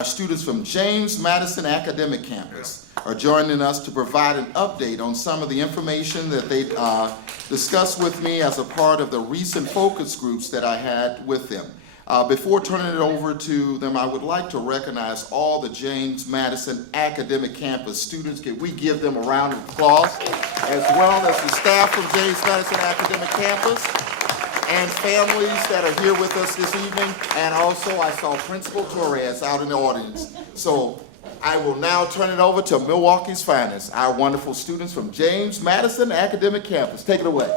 Our students from James Madison Academic Campus are joining us to provide an update on some of the information that they discussed with me as a part of the recent focus groups that I had with them. Before turning it over to them, I would like to recognize all the James Madison Academic Campus students. Can we give them a round of applause? As well as the staff from James Madison Academic Campus and families that are here with us this evening. And also I saw Principal Torres out in the audience. So I will now turn it over to Milwaukee's finest, our wonderful students from James Madison Academic Campus. Take it away.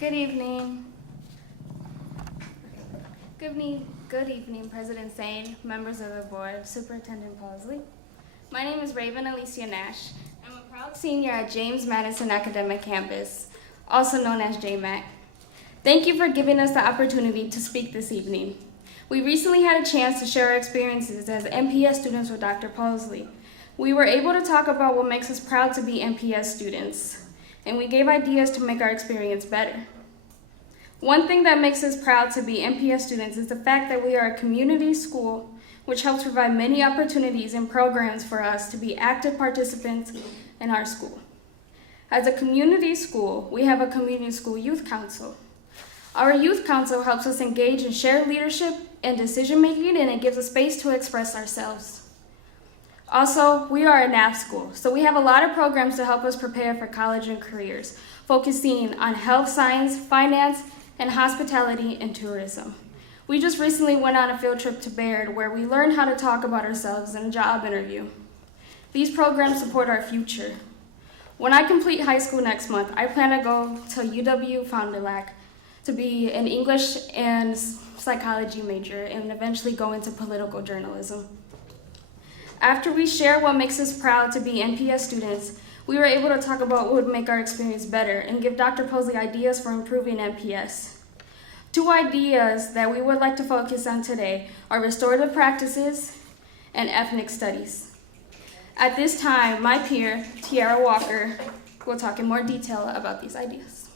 Good evening. Good evening, President Sane, members of the board, Superintendent Pausley. My name is Raven Alicia Nash. I'm a proud senior at James Madison Academic Campus, also known as JMAC. Thank you for giving us the opportunity to speak this evening. We recently had a chance to share our experiences as MPS students with Dr. Pausley. We were able to talk about what makes us proud to be MPS students, and we gave ideas to make our experience better. One thing that makes us proud to be MPS students is the fact that we are a community school which helps provide many opportunities and programs for us to be active participants in our school. As a community school, we have a community school youth council. Our youth council helps us engage and share leadership and decision making, and it gives us space to express ourselves. Also, we are a NAF school, so we have a lot of programs to help us prepare for college and careers, focusing on health science, finance, and hospitality and tourism. We just recently went on a field trip to Baird where we learned how to talk about ourselves in a job interview. These programs support our future. When I complete high school next month, I plan to go to UW Fond du Lac to be an English and psychology major and eventually go into political journalism. After we share what makes us proud to be MPS students, we were able to talk about what would make our experience better and give Dr. Posey ideas for improving MPS. Two ideas that we would like to focus on today are restorative practices and ethnic studies. At this time, my peer, Tiara Walker, will talk in more detail about these ideas.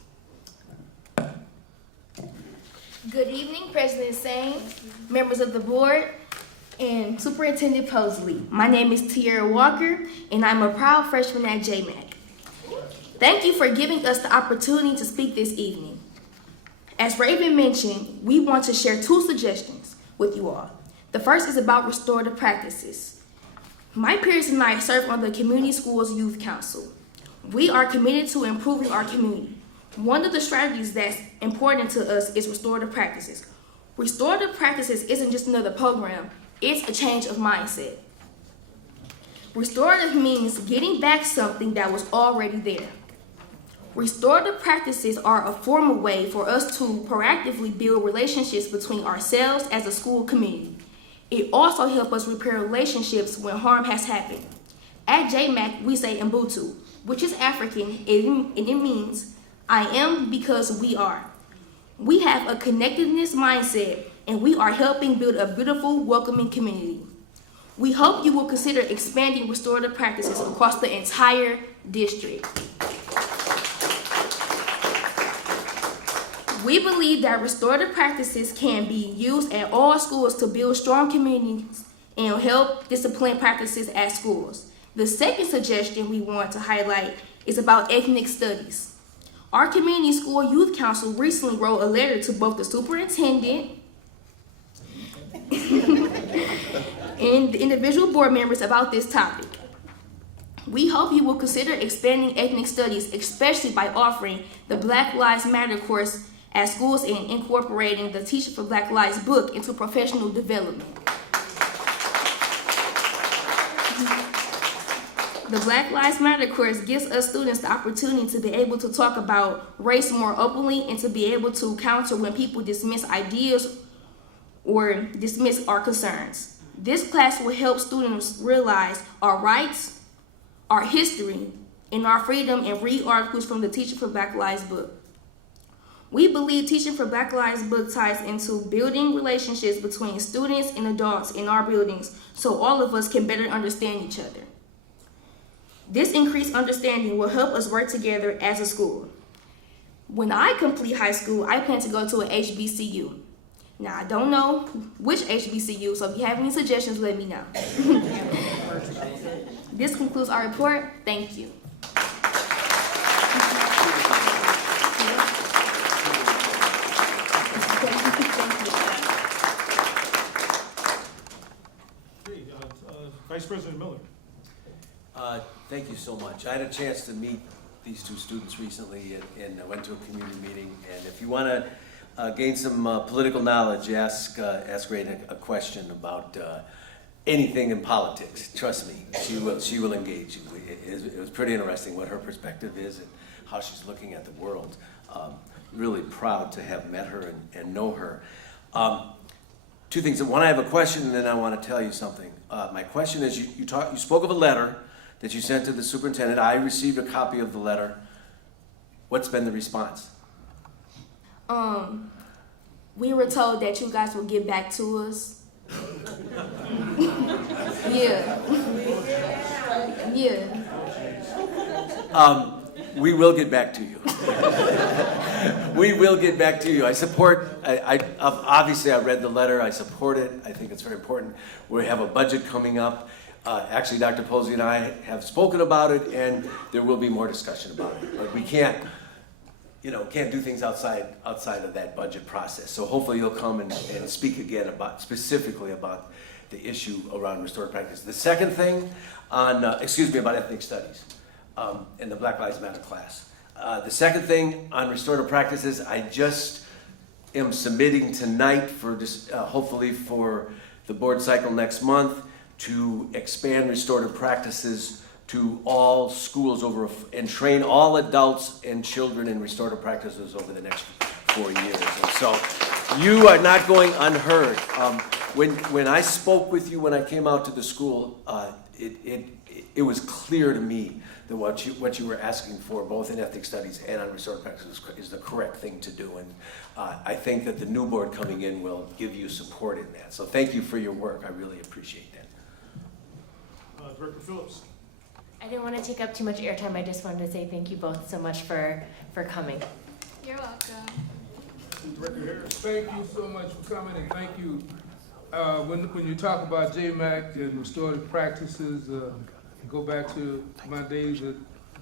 Good evening, President Sane, members of the board, and Superintendent Posley. My name is Tiara Walker, and I'm a proud freshman at JMAC. Thank you for giving us the opportunity to speak this evening. As Raven mentioned, we want to share two suggestions with you all. The first is about restorative practices. My peers and I serve on the Community Schools Youth Council. We are committed to improving our community. One of the strategies that's important to us is restorative practices. Restorative practices isn't just another program, it's a change of mindset. Restorative means getting back something that was already there. Restorative practices are a formal way for us to proactively build relationships between ourselves as a school community. It also helps us repair relationships when harm has happened. At JMAC, we say Mbutu, which is African, and it means I am because we are. We have a connectedness mindset, and we are helping build a beautiful, welcoming community. We hope you will consider expanding restorative practices across the entire district. We believe that restorative practices can be used at all schools to build strong communities and help discipline practices at schools. The second suggestion we want to highlight is about ethnic studies. Our Community School Youth Council recently wrote a letter to both the superintendent and the individual board members about this topic. We hope you will consider expanding ethnic studies, especially by offering the Black Lives Matter course at schools and incorporating the Teaching for Black Lives book into professional development. The Black Lives Matter course gives us students the opportunity to be able to talk about race more openly and to be able to counter when people dismiss ideas or dismiss our concerns. This class will help students realize our rights, our history, and our freedom, and read articles from the Teaching for Black Lives book. We believe Teaching for Black Lives book ties into building relationships between students and adults in our buildings so all of us can better understand each other. This increased understanding will help us work together as a school. When I complete high school, I plan to go to a HBCU. Now, I don't know which HBCU, so if you have any suggestions, let me know. This concludes our report. Thank you. Vice President Miller. Thank you so much. I had a chance to meet these two students recently and I went to a community meeting. And if you want to gain some political knowledge, ask Ray a question about anything in politics. Trust me, she will engage you. It was pretty interesting what her perspective is and how she's looking at the world. Really proud to have met her and know her. Two things. One, I have a question, and then I want to tell you something. My question is, you spoke of a letter that you sent to the superintendent. I received a copy of the letter. What's been the response? We were told that you guys will get back to us. Yeah. Yeah. We will get back to you. We will get back to you. I support, obviously I read the letter, I support it. I think it's very important. We have a budget coming up. Actually, Dr. Posey and I have spoken about it, and there will be more discussion about it. But we can't do things outside of that budget process. So hopefully you'll come and speak again specifically about the issue around restorative practice. The second thing about ethnic studies in the Black Lives Matter class. The second thing on restorative practices, I just am submitting tonight for hopefully for the board cycle next month to expand restorative practices to all schools and train all adults and children in restorative practices over the next 4 years. And so you are not going unheard. When I spoke with you when I came out to the school, it was clear to me that what you were asking for, both in ethnic studies and on restorative practices, is the correct thing to do. And I think that the new board coming in will give you support in that. So thank you for your work. I really appreciate that. Director Phillips. I didn't want to take up too much airtime. I just wanted to say thank you both so much for coming. You're welcome. Director Harris. Thank you so much for coming, and thank you. When you talk about JMAC and restorative practices, go back to my days at